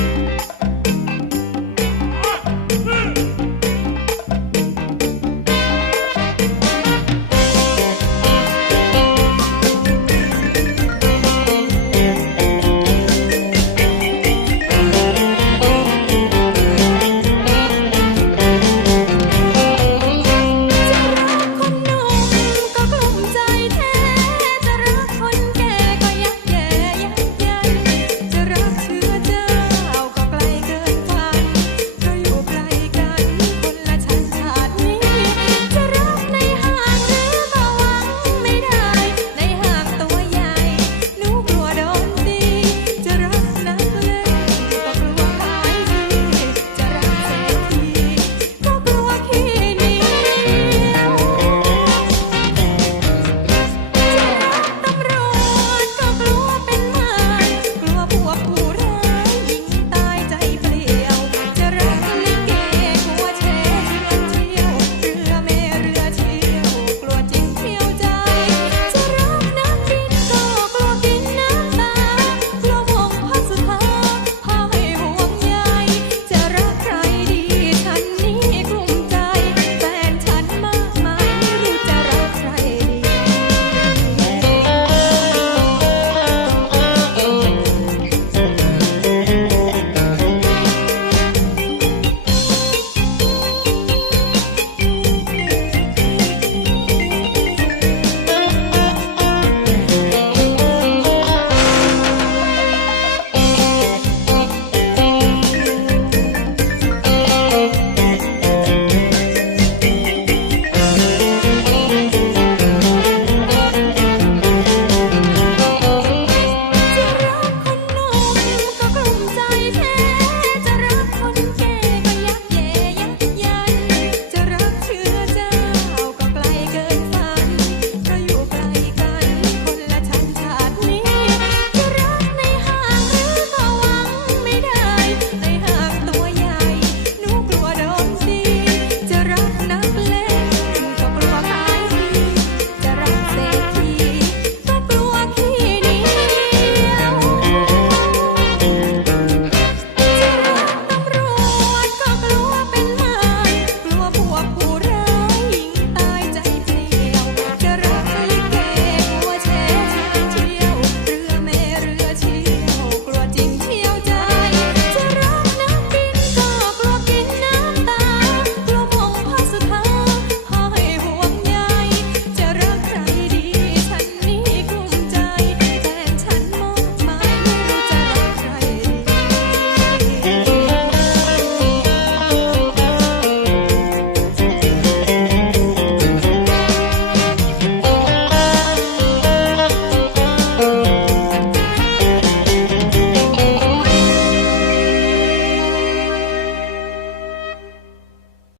thank you